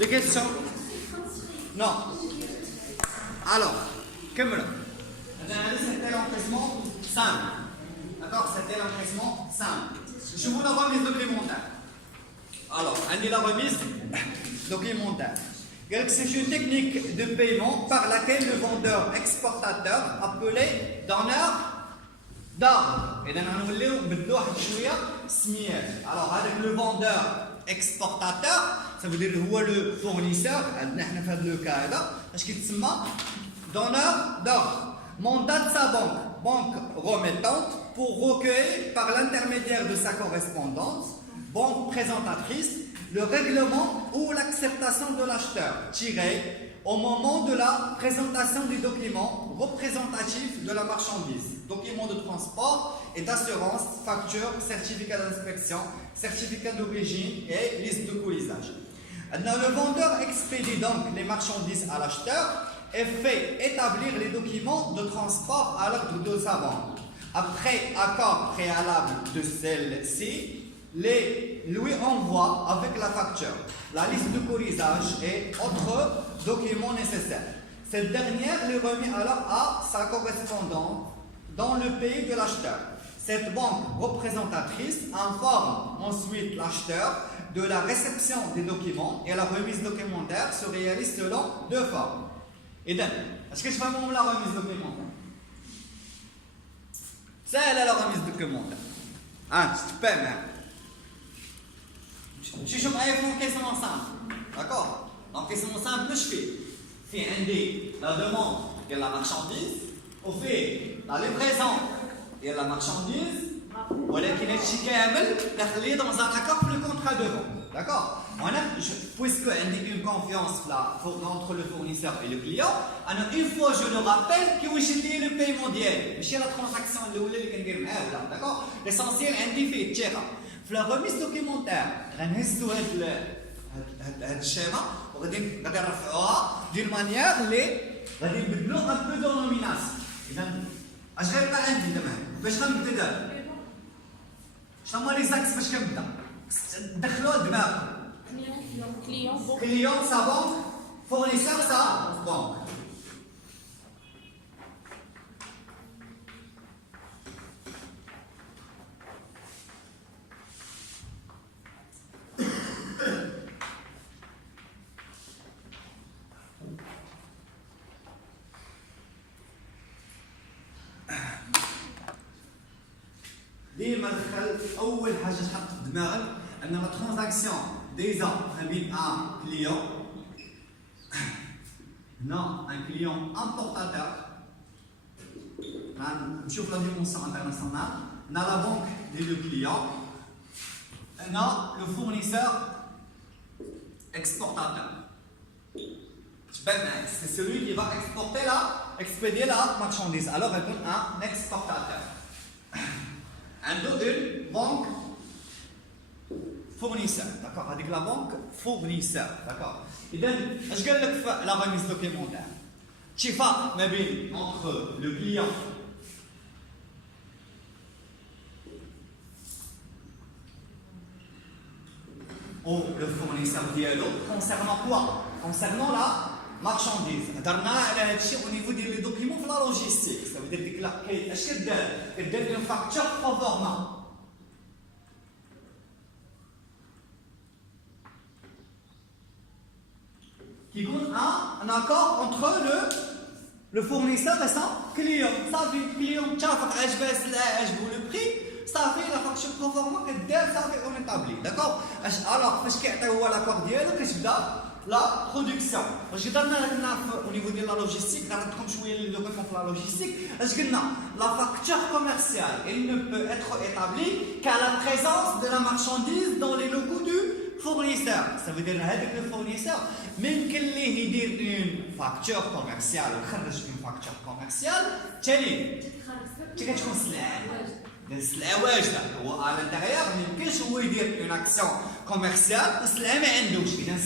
Des questions? Non. Alors, comme là. C'était l'empressement simple. D'accord? C'était l'empressement simple. Je vous la remise documentaire. Alors, on dit la remise documentaire. C'est une technique de paiement par laquelle le vendeur exportateur, appelé donneur d'ordre. Et alors, avec le vendeur exportateur, ça veut dire le fournisseur, le cas là, parce qu'il se donneur d'ordre. Mandat de sa banque remettante, pour recueillir par l'intermédiaire de sa correspondance, banque présentatrice, le règlement ou l'acceptation de l'acheteur, tiré au moment de la présentation du document représentatif de la marchandise, document de transport et d'assurance, facture, certificat d'inspection, certificat d'origine et liste de colisage. Le vendeur expédie donc les marchandises à l'acheteur et fait établir les documents de transport à l'ordre de sa banque. Après accord préalable de celle-ci, lui envoie avec la facture, la liste de colisage et autres documents nécessaires. Cette dernière lui remet alors à sa correspondante dans le pays de l'acheteur. Cette banque représentatrice informe ensuite l'acheteur de la réception des documents et la remise documentaire se réalise selon deux formes. Et donc, est-ce que je fais la remise documentaire? C'est la remise documentaire. Ah, super, mais. Je suis en question simple. D'accord? Donc, question simple, je fais la demande de la marchandise, on fait la livraison de la marchandise, ولكن هادشي كامل داخلين dans un accord pour le contrat de vente. D'accord? Puisque j'ai une confiance là, entre le fournisseur et le client, alors une fois je le rappelle que j'ai le paiement ديالي ماشي la transaction الاولى اللي كندير معاه ولا. D'accord? L'essentiel عندي فيه الثقه. في la remise documentaire غنهزوا هاد الشيمه وغادي نرفعوها ديال مانيير اللي غادي نبدلو ان بو دونوميناسيون. اذا اش غيبقى عندي دابا باش غنبدا دابا؟ شنو هما لي زاكس باش كنبدا؟ دخلوها دماغكم. كليون sa banque, fournisseur sa banque. ديما دخل اول حاجه تحط في دماغك ان لا ترانزاكسيون ديجا ما بين ان كليون هنا ان كليون امبورتاتور نشوف لا ديمونسيون انترناسيونال هنا لا بانك ديال لو كليون هنا لو فورنيسور exportateur. C'est celui qui va expédier la marchandise. Alors elle donne un exportateur. Une banque fournisseur, d'accord? Avec la banque fournisseur, d'accord? Et donc, je vais la remise documentaire. Tu fais entre le client ou le fournisseur dialogue concernant quoi? Concernant la marchandise. Au niveau des documents de la logistique, ça veut dire que c'est une facture pro forma. Qui compte un accord entre le fournisseur et son client. Ça fait le client, le prix, ça fait la facture pro forma que ça fait on établit. D'accord? Alors, parce qu'il y a l'accord dialogue, que je la production. Je au niveau de la logistique, le document pour la logistique, la facture commerciale, elle ne peut être établie qu'à la présence de la marchandise dans les locaux du fournisseur. Ça veut dire que le fournisseur, même qu'il ait une facture commerciale, une facture commerciale, tu à l'intérieur, il y a une action commerciale, il y a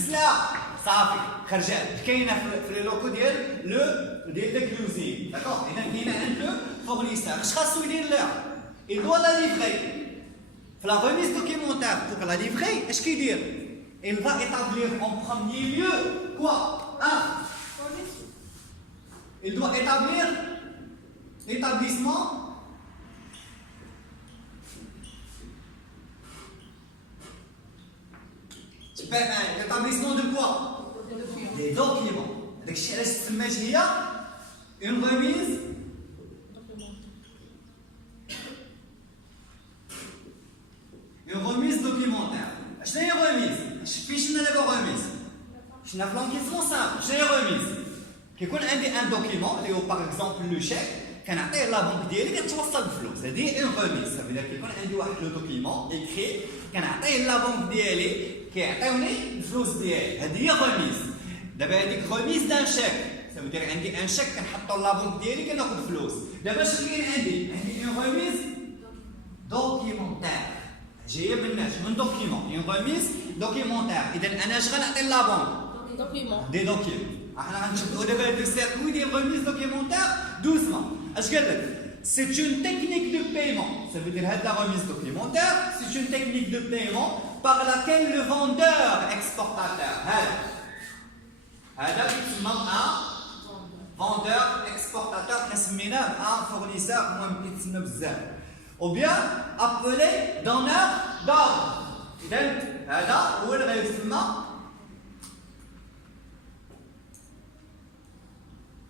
في لوكو ديال الكلوزين. داكوغ؟ اذا كاين عند لو فورنيسور اش خاصو يدير لها؟ il doit la livrer. في لا ريميز دوكيمونتير بوغ لا ليفري اش كيدير؟ il va établir en premier lieu quoi? Il doit établir l'établissement l'établissement de quoi? Des documents. Donc, si elle une remise documentaire. Je n'ai remise. Je n'ai pas remise. Je n'ai pas question simple. Je n'ai remise. Qui connaît un document, par exemple le chèque, quand on a la banque d'elle, qui est c'est-à-dire une remise. Ça veut dire qu'il connaît le document écrit, quand on a la banque d'elle, qui est une flou d'elle. C'est-à-dire remise. D'abord, il dit remise d'un chèque. Ça veut dire un chèque qui est dans la banque d'elle, qui est une flou. D'abord, je dis une remise documentaire. J'ai un document, une remise documentaire. Et donc, je vais la banque. Des documents. Au début du circuit des remises documentaires, doucement. C'est une technique de paiement. Ça veut dire que la remise documentaire, c'est une technique de paiement par laquelle le vendeur exportateur, un vendeur exportateur, un fournisseur, ou bien appelé donneur d'ordre.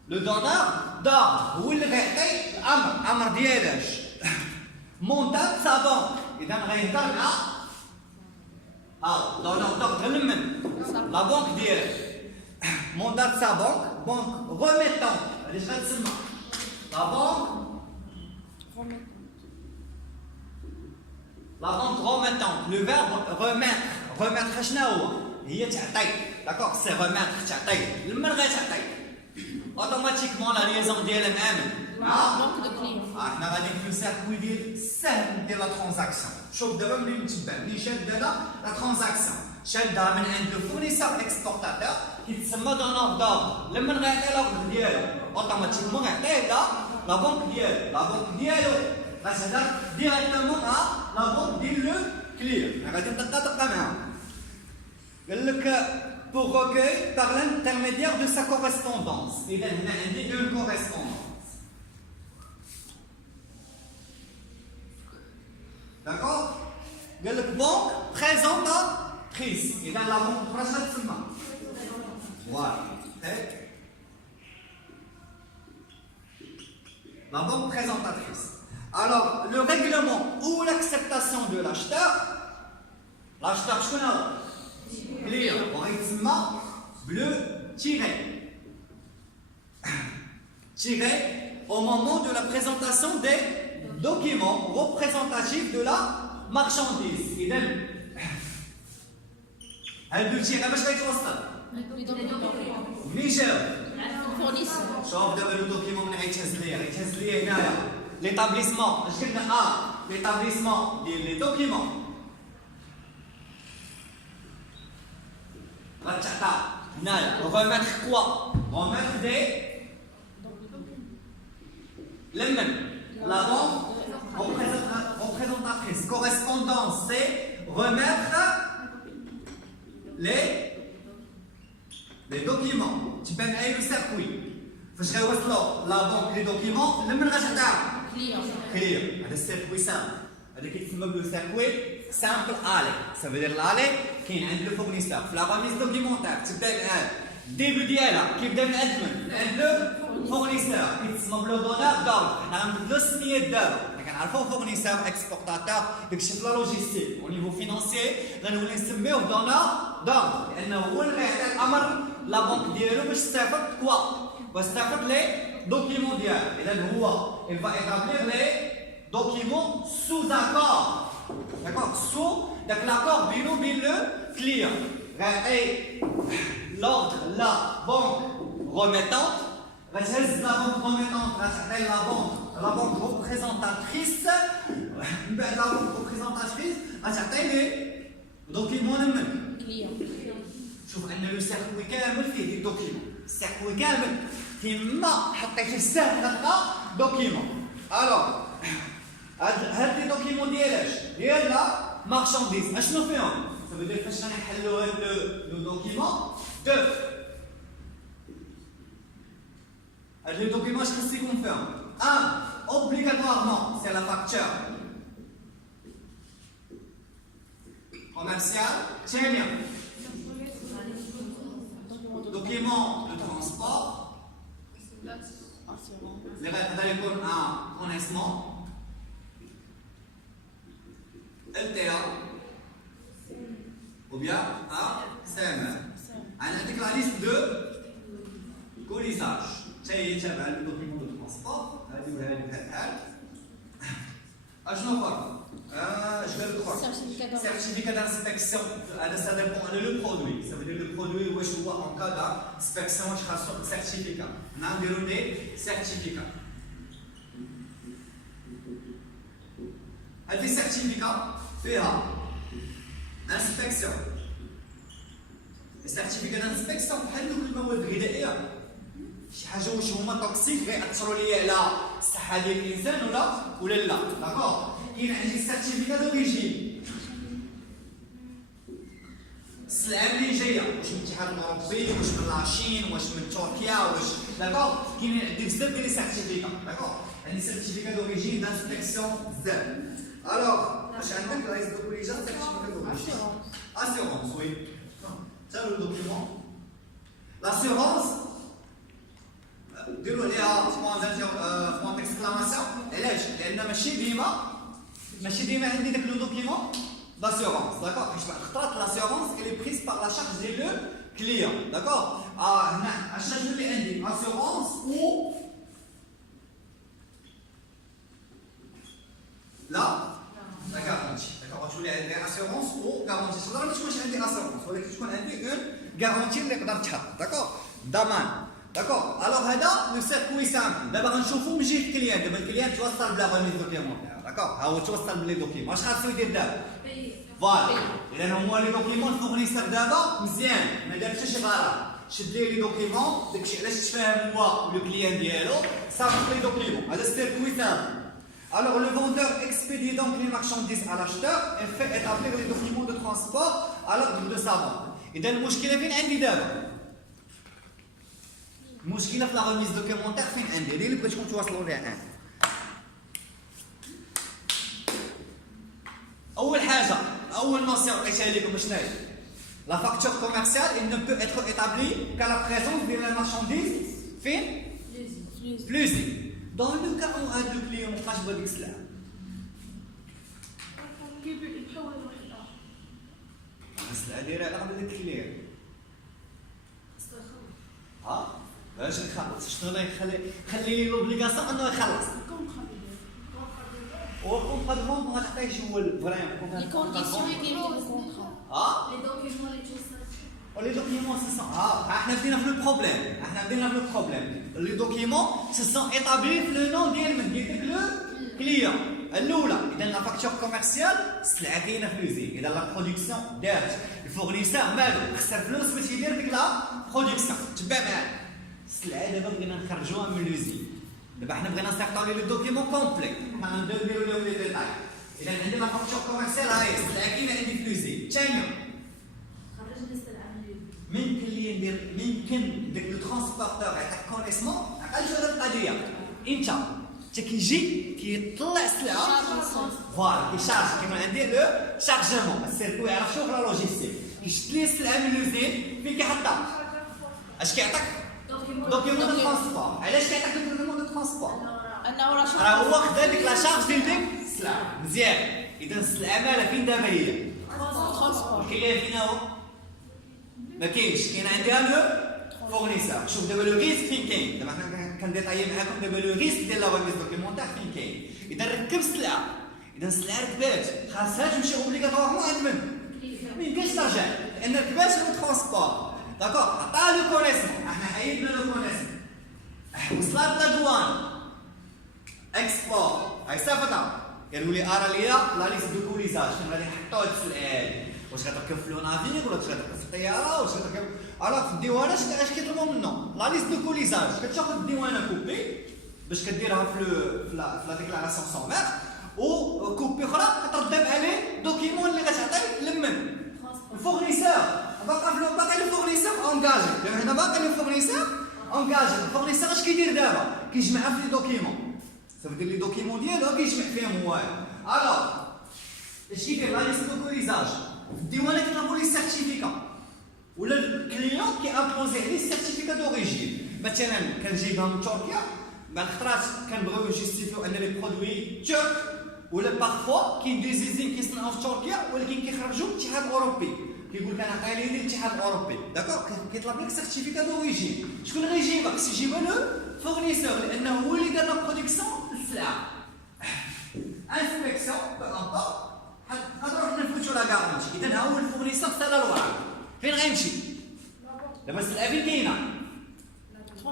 Le donneur d'ordre, ou le amr ديالش montant de sa banque. إذا غيهضر مع donneur d'ordre la banque ديالش montant de sa banque remettant. علاش غتسمى la banque remettante. Le verbe remettre شنو هو؟ هي تعطي. D'accord, c'est remettre تعطي. لمن غتعطي؟ automatiquement la liaison ديالها مامن احنا غادي في السيركوي ديال السهم ديال لا ترانزاكسيون. شوف دابا ملي نتبع ملي شاد دابا لا ترانزاكسيون شادها من عند لو فورنيسور اكسبورتاتور كيتسمى دونور دور. لما غيعطي لوردر ديالو اوتوماتيكمون غيعطيه لا بنك ديالو. لا بنك ديالو غتهضر ديريكتومون مع لا بنك ديال لو كليون. غادي دقه معاهم. قال لك pour recueil par l'intermédiaire de sa correspondance. Il y a une correspondance. D'accord? Il y a la banque présentatrice. Et dans la banque présentatrice. Voilà. La banque présentatrice. Alors, le règlement ou l'acceptation de l'acheteur, je connais. Clear, correctement, bleu, tiré. Tiré au moment de la présentation des documents représentatifs de la marchandise. إذا هاد لو تيري باش غيتوصل؟ منين جاو؟ شوف دابا لو دوكيمون من غيتهز ليا هنايا ليتابليسمون. اش قلنا؟ ليتابليسمون ديال لي دوكيمون. Remettre quoi? Remettre des. La banque représentatrice. Correspondance, c'est remettre les documents. Tu peux mettre le circuit. فاش غيوصلوا لا بنك لي دوكيمون لمن غتعطيهم؟ كلير. هذا السيركوي سامبل. هذا كيتسمى بلو سيركوي سامبل الي. Ça veut dire l'allée كاين عند لو فورنيسور في لا ريميز دوكيمونتير تبدا الان الديبي ديالها كيبدا من عند لو فورنيسور كيتسمى بلو دونور دورد. حنا غنبدلو السميات دابا. حنا كنعرفو فورنيسور اكسبورتاتور داكشي في لا لوجيستيك. او نيفو فينانسيي غنولي نسميوه دونور دورد لانه هو اللي غيعطي الامر لا بنك ديالو باش تستافد كوا باش تستافد لي دوكيمون ديالها. اذا هو il va établir les documents sous accord. D'accord? Sous l'accord بينو وبين le client. Et l'ordre, la banque remettante, la banque remettante, la banque représentatrice, la banque représentatrice, les documents de même. شوف أن le circuit كامل فيه des documents. السيركوي كامل كيما حطيت السهم تلقى دوكيمون. Alors هاد لي دوكيمون ديال لا مارشانديز اشنو فيهم؟ Ça veut dire que je vais le document 2. Le document, je vais confirme. 1. Obligatoirement, c'est la facture commerciale. Tiens bien. Document de transport. Les règles pour un connaissement. LTA. Ou bien un CMR. On a la liste de colisage. C'est le document de transport. Je vais le voir. Certificat d'inspection. Ça dépend du produit. Ça veut dire le produit où je vois en cas d'inspection, je reçois un certificat. On a des certificats. Les certificats, c'est inspection. Les certificats d'inspection, c'est le شي حاجه واش هما توكسيك غيأثروا لي على الصحه ديال الانسان ولا لا داكوغ كاين عندي سيرتيفيكا دوريجين السلعه اللي جايه واش من الاتحاد الاوروبي واش من لاشين واش من تركيا واش داكوغ كاين عندي بزاف ديال لي سيرتيفيكا داكوغ عندي سيرتيفيكا دوريجين دانسبكسيون بزاف الوغ واش عندك رايز دو كوليجا سيرتيفيكا دوريجين اسيورونس وي تا لو دوكيومون لاسيورونس ديروا عليها بوان ديكسكلاماسيون علاش؟ لان ماشي ديما عندي داك لو دوكيمون داسيورونس داكوغ حيت بعض الخطرات لاسيورونس الي بريز باغ لا شارج ديال لو كليون داكوغ هنا الشارج اللي عندي اسيورونس و لا غارونتي داكوغ تولي عندي اسيورونس و غارونتي تقدر ما تكونش عندي اسيورونس ولكن تكون عندي اون غارونتي اللي يقدر تحط داكوغ ضمان D'accord. Alors, هذا le circuit simple. دابا غنشوفوا من جهه الكليان، دابا الكليان توصل بلا غير لي دوكيمون. داكوغ. ها هو توصل بلي دوكيمون. اش خاصو يدير دابا؟ فوالا. اذا هما لي دوكيمون الفورنيسور دابا مزيان، ما دار حتى شي غلط. شد ليه لي دوكيمون، داكشي علاش تفاهم هو لو كليان ديالو، صافي لي دوكيمون. هذا السيركوي simple. Alors, le vendeur expédie donc les marchandises à l'acheteur et fait établir les documents de transport à l'ordre de sa vente. إذا المشكلة فين عندي دابا؟ المشكله في لا ريميز دوكيومونتير فين عندي اللي بغيتكم تواصلوا ليها الان. اول حاجه اول نوسيون عطيتها لكم شنو هي؟ لا فاكتور كوميرسيال il ne peut être établi qu'à la présence de la marchandise فين؟ بلوزي. dans le cas où هذا الكليون مابقاش بغا ديك السلعه يحول لواحد اخر السلعه دايره على قبل داك الكليون باش يخلص شنو خلي لي لوبليغاسيون انه يخلص والكونطرا دو فون غتعطيه شي هو فريمون لي كونديسيون اللي كاين في الكونطرا لي دوكيومون اللي توصل لي دوكيومون سي سون احنا بدينا في لو بروبليم لي دوكيومون سي سون ايطابلي في لو نون ديال من ديك لو كليون الاولى. اذا لا فاكتور كوميرسيال السلعه كاينه في لوزين، اذا لا برودكسيون دارت الفورنيسور مالو خسر فلوس باش يدير ديك لا برودكسيون. تبع معايا السلعه دابا بغينا نخرجوها من لوزين، دابا حنا بغينا نسيطرو لي دوكيمون كومبلي، حنا نديرو لهم لي ديتاي. اذا عندي لا فاكتور كوميرسيال هاي السلعه كاينه عندي في لوزين. ثانيا خرجنا السلعه من لوزين ممكن اللي ندير ممكن داك لو ترونسبورتور يعطيك كونيسمون عقل شنو القضيه انت كيجي كيطلع السلعه فوالا كيشارج كيما عندي لو شارجمون السيركو يعرف شوف لا لوجيستيك كيشد لي السلعه من لوزين فين كيحطها اش كيعطيك دوكيمون دو ترونسبور. علاش كيعطيك دوكيمون دو ترونسبور؟ انه راه هو خدا ديك لا شارج ديال ديك السلعه مزيان. اذا السلعه مالها فين دابا هي ترونسبور الكليان فين هو؟ ما كاينش كاين عندها لو فورنيسور. شوف دابا لو ريسك فين كاين، دابا حنا كنديطايي معاكم دابا لو ريسك ديال لا ريميز دوكيمونتير فين كاين. اذا ركب السلعه، اذا السلعه ركبات خاصها تمشي اوبليغاتوارمون عند من؟ ما يمكنش ترجع لان ركبات لو ترونسبور داكوغ. عطاها لو كونيسمون، احنا حيدنا لو كونيسمون، وصلت لا دوان اكسبور هاي صافتا قالوا لي ارا ليا لا ليست دو كوليزاج فين غادي نحطوا هاد السلعه هادي، واش غتركب في لو نافير ولا غتركب في الطياره واش غتركب. الوغ في الديوانه اش كيطلبوا منه؟ لا ليست دو كوليزاج. كتاخذ الديوانه كوبي باش كديرها في لا ديكلاراسيون سومير، و كوبي اخرى كتردم عليه دوكيمون اللي غتعطيه لمن الفورنيسور باقي الفورنيسور انجاجي دابا هنا باقي الفورنيسور انجاجي الفورنيسور اش كيدير دابا كيجمعها في لي دوكيمون صافي دير لي دوكيمون ديالو كيجمع فيهم هو الوغ اش كيدير لا ليست دو كوريزاج في الديوانات كيطلبوا لي سيرتيفيكا ولا الكليون كيابوزي عليه سيرتيفيكا دوريجين مثلا كان جايبها من تركيا بعض الخطرات كنبغيو نجيستيفيو ان لي برودوي ترك ولا بارفوا كاين دي زيزين كيصنعوا في تركيا ولكن كيخرجوا من الاتحاد الاوروبي كيقول لك انا قايل لي الاتحاد الاوروبي داكوغ كيطلب لك سيرتيفيكا دوريجين شكون اللي غيجيبها خص يجيبها له فورنيسور لانه هو اللي دار لا برودكسيون السلعه انسبكسيون بالامبور نقدروا نفوتوا لا كارونتي اذا ها هو الفورنيسور تاع الورق فين غيمشي دابا السلعه فين كاينه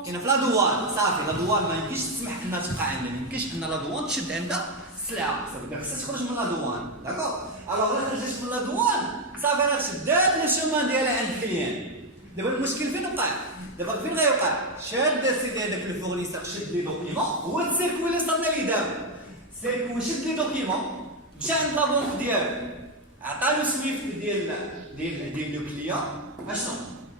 في لا دوان صافي لا دوان ما يمكنش تسمح انها تبقى عندنا ما يمكنش ان لا دوان تشد عندها السلعه صافي خصها تخرج من لا دوان داكوغ الوغ الا خرجت من لا دوان صافي راه شدات لو شومان ديالها عند الكليان دابا المشكل فين وقع دابا فين غيوقع شاد سيدي هذاك الفورنيسور شد لي دوكيمون هو السيركو اللي صدنا ليه دابا سيركو شد لي دوكيمون مشى عند لا بونك ديالو عطا له سويفت ديال لو كليون اشنو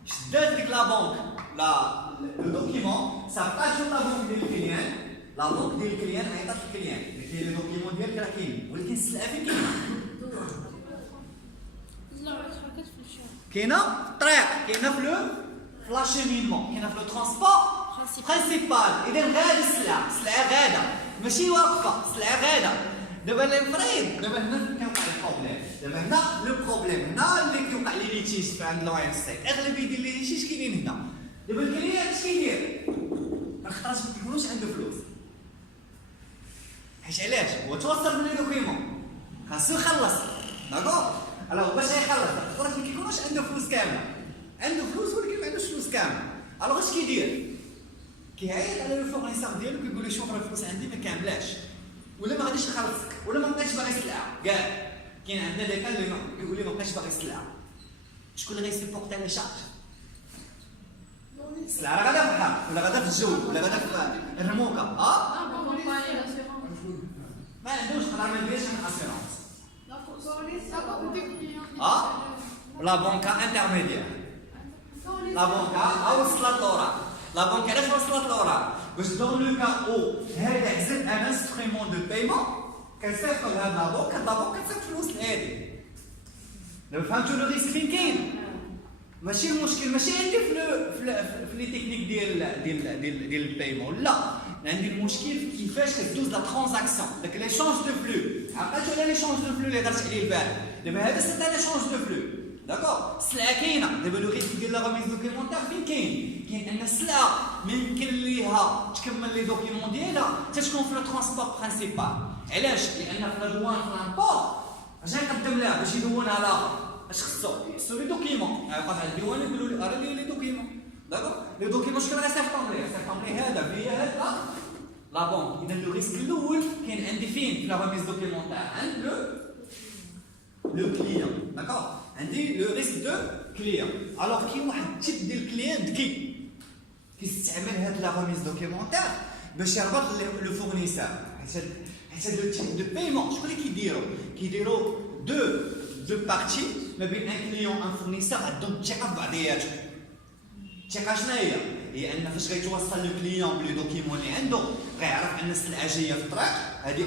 شدات ديك لا بونك لا لو دوكيمون صافطات له لا بونك ديال الكليان لا بونك ديال الكليان عيطات للكليان قالت لي لو دوكيمون ديالك راه كاين ولكن السلعه فين كاينه كاينه في الطريق كاينه في لاشيمينمون كاينه في لو ترونسبور برينسيبال اذا غادا السلعه غاده ماشي واقفه السلعه غاده دابا المريض دابا هنا كيوقع البروبليم دابا هنا لو بروبليم هنا اللي كيوقع لي ليتيج في عند لوين ستيك اغلبيه ديال لي ليتيج كاينين هنا دابا الكليان اش كيدير خاطرش ما كيكونوش عنده فلوس حيت علاش هو توصل من لي دوكيمون خاصو يخلص داكوغ الوغ باش يخلص خاطر ما كيكونوش عنده فلوس كامله عنده فلوس ولكن ما عندوش فلوس كامله الوغ اش كيدير كيعيط على لو فورنيسور ديالو كيقول له شوف راه الفلوس عندي ما كاملاش ولا ما غاديش نخلصك ولا ما بقاش باغي السلعه كاع كاين عندنا داك اللي كيقول لي ما بقاش باغي السلعه شكون اللي غيسيبورتي لي شارج السلعه راه غادا في البحر ولا غادا في الجو ولا غادا في الرموكه ما عندوش قدر ما يديرش من اسيرونس لا بونكا انترميديير لا بونكا او وصلت لورا لا بونكا علاش وصلت لورا باش دون لو كا او هذا حزب ان انسترومون دو بايمون كنصيفط لهاد لا بونك كتصيفط فلوس لهادي دابا فهمتوا لو ريسك فين كاين ماشي المشكل ماشي عندي في لي تكنيك ديال البايمون لا عندي المشكل في كيفاش كدوز لا ترانزاكسيون داك ليشونج دو فلو عقلتوا على ليشونج دو فلو اللي درت عليه البارح دابا هذا سي ان ليشونج دو فلو داكوغ السلعه كاينه دابا لو ريسك ديال لا ريميز دوكيمونتير فين كاين ان السلعه ما يمكن ليها تكمل لي دوكيمون ديالها حتى تكون في لو ترونسبور برينسيبال علاش لان في الدوان في لامبور اش غيقدم لها باش يدونها الاخر اش خصو لي دوكيمون يوقف على الديوان يقولوا له راه لي دوكيمون داكوغ لي دوكيمون شكون غيصيفطهم ليه هذا فيا هذا لا بونك اذا لو ريسك الاول كاين عندي فين في لا ريميز دوكيمونتير عند لو كليون داكوغ عندي لو ريسك دو كليون الوغ كاين واحد التيب ديال الكليون ذكي كيستعمل هاد لا ريميز دوكيمونتير باش يربط لو فورنيسور حيت هاد لو تيب دو بايمون شكون اللي كيديروا دو بارتي ما بين ان كليون ان فورنيسور عندهم الثقه في بعضياتهم الثقه شنو هي ان فاش غيتوصل لو كليون بلي دوكيمون اللي عنده غيعرف ان السلعه جايه في الطريق هذه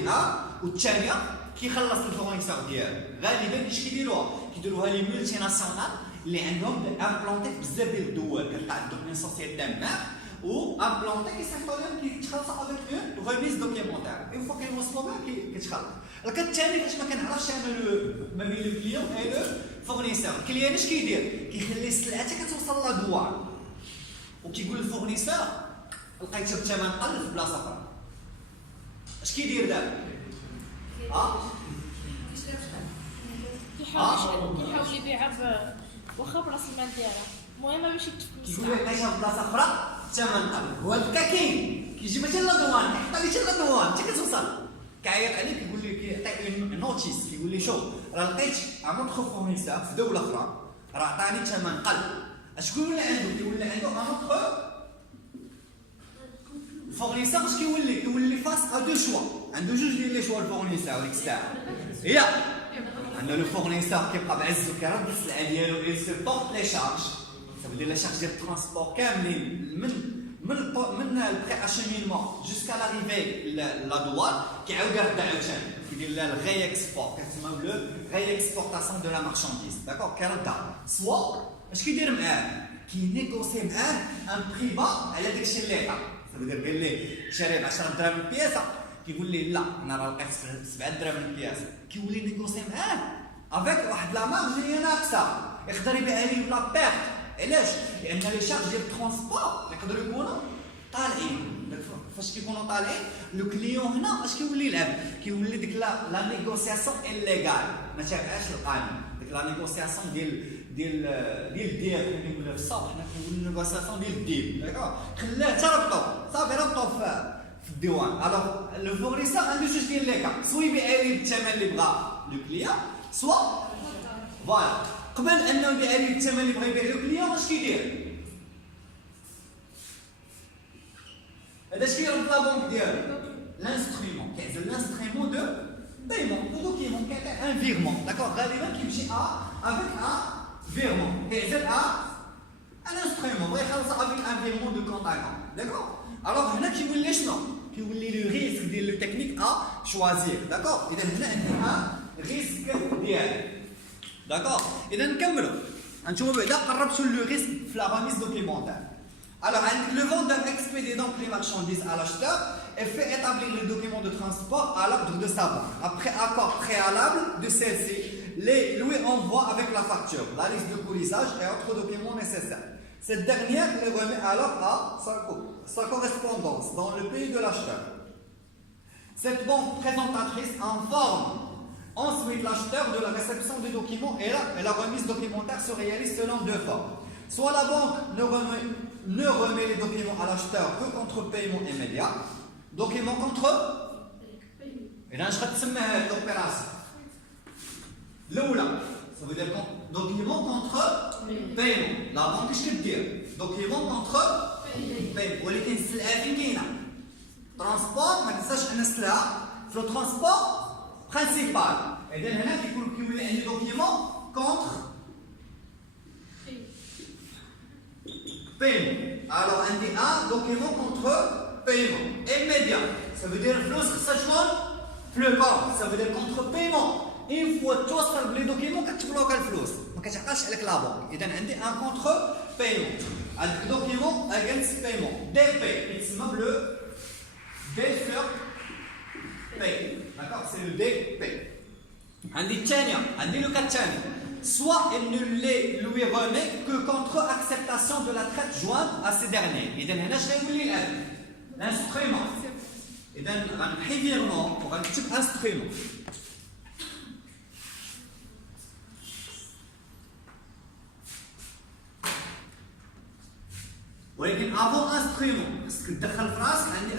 والثانيه كيخلص الفورنيسور ديالو غالبا اش كيديروها لي مولتي ناسيونال اللي عندهم امبلونتي في بزاف ديال الدول كتلقى عندهم اون سوسيتي دماغ و امبلونتي كيصيفطوا لهم كيتخلصوا افيك اون ريميز دوكيمونتير اون فوا كيوصلوا بها كيتخلص الكات الثاني فاش ما كنعرفش انا ما بين لو كليون اي لو فورنيسور الكليون اش كيدير كيخلي السلعه حتى كتوصل لا دوار وكيقول للفورنيسور لقيتها بثمن قل في بلاصه اخرى اش كيدير دابا كيحاول يبيعها واخا براس المال ديالها المهم باش يتفق كيقول لك لقيتها في بلاصه اخرى ثمن قل هو الكا كاين كيجيب حتى للدوان كيحط لي حتى للدوان حتى كتوصل كيعيط عليك كيقول لي كيعطيك نوتيس كيقول لي شوف راه لقيت ان اوتر فورنيسور في دوله اخرى راه عطاني ثمن قل شكون اللي عنده كيولي عنده ان اوتر الفورنيسور اش كيولي فاس ا دو شوا عنده جوج ديال لي شوا الفورنيسور ديك الساعه هي le fournisseur qui il supporte les charges. Ça veut dire les charges de transport le pré-acheminement jusqu'à l'arrivée la douane qui a le réexport, le réexportation de la marchandise. D'accord? Soit, ce qui dit qui négocie un prix bas, elle est déchirée. Ça veut dire que les chérés 10 درهم pièce qui voulait là, on a le 7 درهم pièce qui voulait négocier avec واحد la marge اللي ناقصه يقدر يبيعها لي بلا بيرت. علاش؟ لان لي شارج ديال الترونسبور يقدروا يكونوا طالعين. فاش كيكونوا طالعين لو كليون هنا اش كيولي يلعب؟ كيولي ديك لا نيغوسياسيون إليغال ما تابعاش القانون. ديك لا نيغوسياسيون ديال كنقولوا في الصباح حنا كنقولوا نيغوسياسيون ديال الديل. داكوغ خلاه تربطوا صافي ربطوا في الديوان. الوغ لو فورنيسور عنده جوج ديال لي كا، سوا يبيع لي بالثمن اللي بغا لو كليون، سوا فوالا قبل انه يبيع لي بالثمن اللي بغا يبيع لو كليون اش كيدير؟ هذا اش كيربط لا بونك ديالو؟ لانسترومون كيعزل لانسترومون دو بايمون دو دوكيمون كيعطي ان فيغمون. داكوغ غالبا كيمشي افيك ان فيغمون كيعزل ان انسترومون بغا يخلص افيك ان فيغمون دو كونت اكون. داكوغ الوغ هنا كيولي شنو؟ كيولي لو ريسك ديال لو تكنيك شوازير. داكوغ اذا هنا عندي ان ريسك ديالي. داكوغ اذا نكملوا انتم بعدا قربتوا لو ريسك في لا ريميز دوكيمونتير. Alors, le vendeur expédie donc les marchandises à l'acheteur et fait établir le document de transport à l'ordre de sa banque. Après accord préalable de celle-ci, lui envoie avec la facture, la liste de coulissage et autres documents nécessaires. Cette dernière les remet alors à sa correspondance dans le pays de l'acheteur. Cette banque présentatrice informe ensuite l'acheteur de la réception des documents et la remise documentaire se réalise selon deux formes. Soit la banque ne remet les documents à l'acheteur que contre paiement immédiat. Document contre et là je vais te mettre l'opération. L'oula, ça veut dire document contre paiement. La banque qu'est-ce qu'elle dit? Document contre paiement. ولكن السلعة فين كاينة؟ transport ما تنساش أن السلعة في الترونسبور برينسيبال. إذا هنا كيولي عندي دوكيمون contre paiement. Alors, on dit un document contre paiement immédiat. Ça veut dire le banque. Ça veut dire contre paiement. Une fois توصل les documents كتبلوك الفلوس ما كتعقلش عليك لا بنك. إذا عندي un contre paiement. عندك document against paiement. DP يتسمى بلو deferred pay. D'accord? C'est le DP. عندي الثانية عندي لو كا الثاني. Soit elle ne les lui remet que contre acceptation de la traite jointe à ces derniers. إذا هنا شنو يولي الآن؟ l'instrument. إذا غنحي فيرمون وغنكتب instrument. ولكن avant instrument خصك تدخل في راسك عندي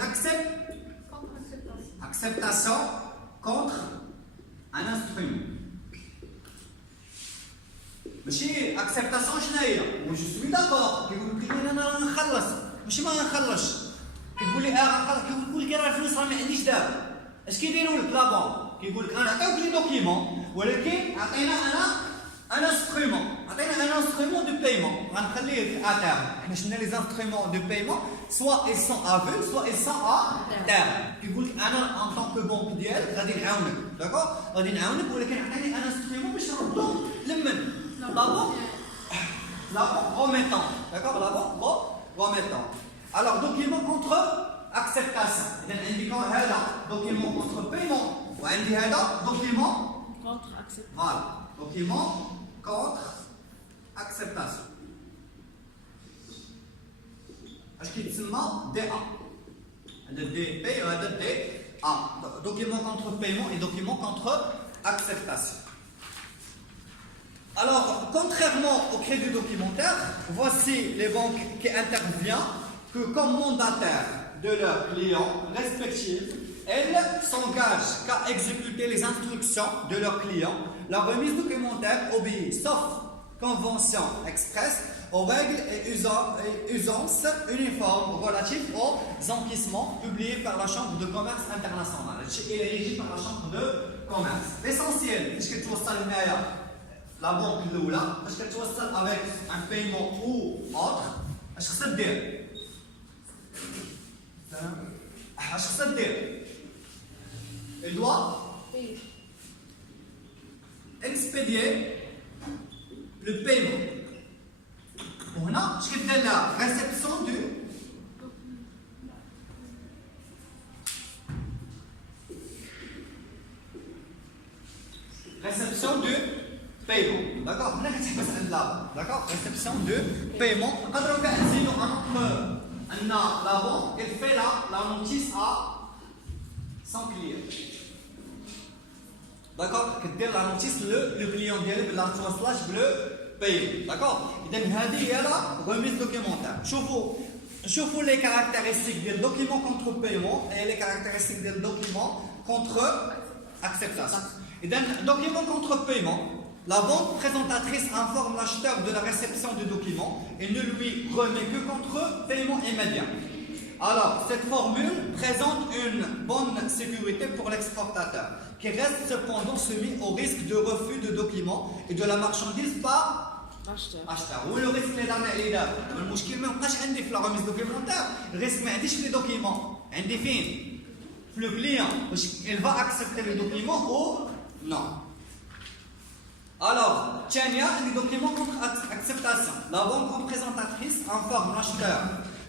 acceptation contre un instrument. ماشي اكسبتاسيون شنو هي؟ و جو سوي داكور كيقول لك انا راه نخلص ماشي ما نخلصش كيقول لي كيقول لك راه الفلوس راه ما عنديش دابا اش كيديروا لك لا بون كيقول لك انا عطاوك لي دوكيمون ولكن عطينا انا انسترومون عطينا ان انسترومون دو بايمون غنخليه في اتيرم. حنا شفنا لي انسترومون دو بايمون سوا ils sont à vue soit ils sont à terme. كيقول لك انا ان طونك بونك ديالك غادي نعاونك. داكور غادي نعاونك ولكن عطيني ان انسترومون باش نردو لمن la banque remettant. D'accord? La banque remettant. Alors, document contre acceptation. إذا عندي هذا document contre paiement وعندي هذا document contre acceptation. Voilà. Document contre acceptation. اش كيتسمى DA. هذا DP وهذا DA. Document contre paiement et document contre acceptation. Alors, contrairement au crédit documentaire, voici les banques qui interviennent que comme mandataires de leurs clients respectifs, elles s'engagent qu'à exécuter les instructions de leurs clients. La remise documentaire obéit, sauf convention expresse aux règles et usances uniformes relatives aux encaissements publiés par la Chambre de commerce internationale. Il est régi par la Chambre de commerce. L'essentiel, parce que tu as la banque de là, parce que tu as avec un paiement ou autre, je vais te dire. Je vais te dire. Il doit expédier le paiement. On a la réception du paiement. D'accord? D'accord? Réception du paiement. Quand on a la banque, elle fait la notice à son client. D'accord? La notice, le client dit la slash bleu paiement. D'accord? Donc, c'est la remise documentaire. Chauffe les caractéristiques du document contre paiement et les caractéristiques du document contre acceptation. Et donc, document contre paiement, la banque présentatrice informe l'acheteur de la réception du document et ne lui remet que contre paiement immédiat. Alors, cette formule présente une bonne sécurité pour l'exportateur, qui reste cependant soumis au risque de refus de documents et de la marchandise par acheteur. Oui, le risque est là, le problème, ما بقاش عندي في la remise documentaire, le risque ما عنديش les documents, عندي فين؟ Le client, il va accepter le document ou non. Alors, Tchania, les documents contre acceptation. La banque représentatrice informe l'acheteur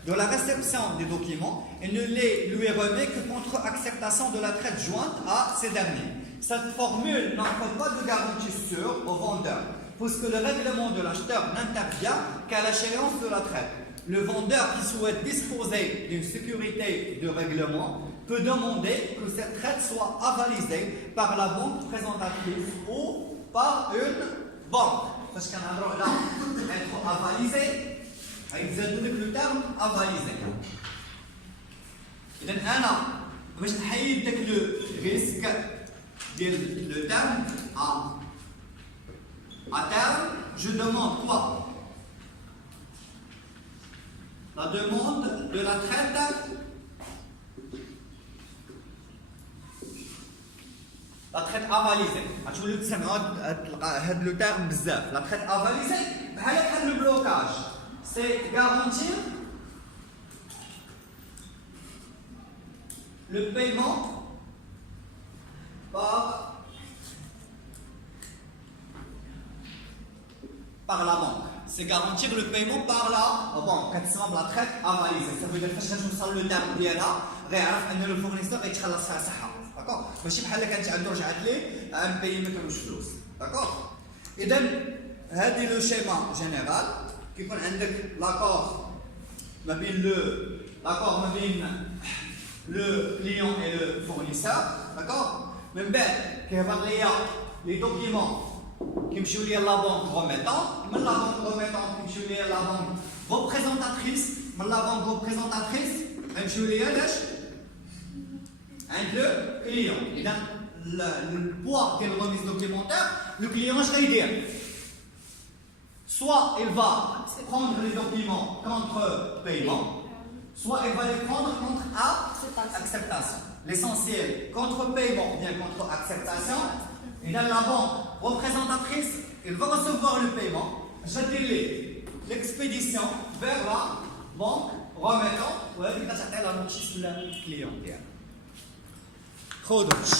de la réception des documents et ne les lui remet que contre acceptation de la traite jointe à ces derniers. Cette formule n'offre pas de garantie sûre au vendeur, puisque le règlement de l'acheteur n'intervient qu'à l'échéance de la traite. Le vendeur qui souhaite disposer d'une sécurité de règlement peut demander que cette traite soit avalisée par la banque présentatrice ou par une banque. Parce qu'on a le droit d'être avalisé, le terme avalisé. Donc, باش نحيد داك le risque ديال le terme à terme, je demande quoi? La demande de la traite. La traite avalisée. Je vais vous dire le terme bzaf. La traite avalisée, le blocage. C'est garantir le paiement par la banque. C'est garantir le paiement par la banque. Quand ça la traite avalisée. Ça veut dire que je vais le terme que le fournisseur est très d'accord. ماشي بحال كانت عنده رجعت ليه مبين ما كانوش فلوس. داكور. اذا هذه لو شيما جينيرال كيكون عندك لاكور ما بين لو كليون اي لو فورنيسور. داكور. من بعد كيهبط ليا لي دوكيمون كيمشيو ليا لا بانك روميتون. من لا بانك روميتون كيمشيو ليا لا بانك ريبريزونطاتريس. من لا بانك ريبريزونطاتريس غيمشيو ليا لاش le client. Et dans le poids de la remise documentaire, le client, je vais dire, soit il va prendre les documents contre paiement, soit il va les prendre contre acceptation. L'essentiel, contre paiement ou bien contre acceptation, et dans la banque représentatrice, il va recevoir le paiement, je délai l'expédition vers la banque remettant, ou elle va s'appeler la notice de la client. خذوش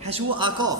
حشو اكور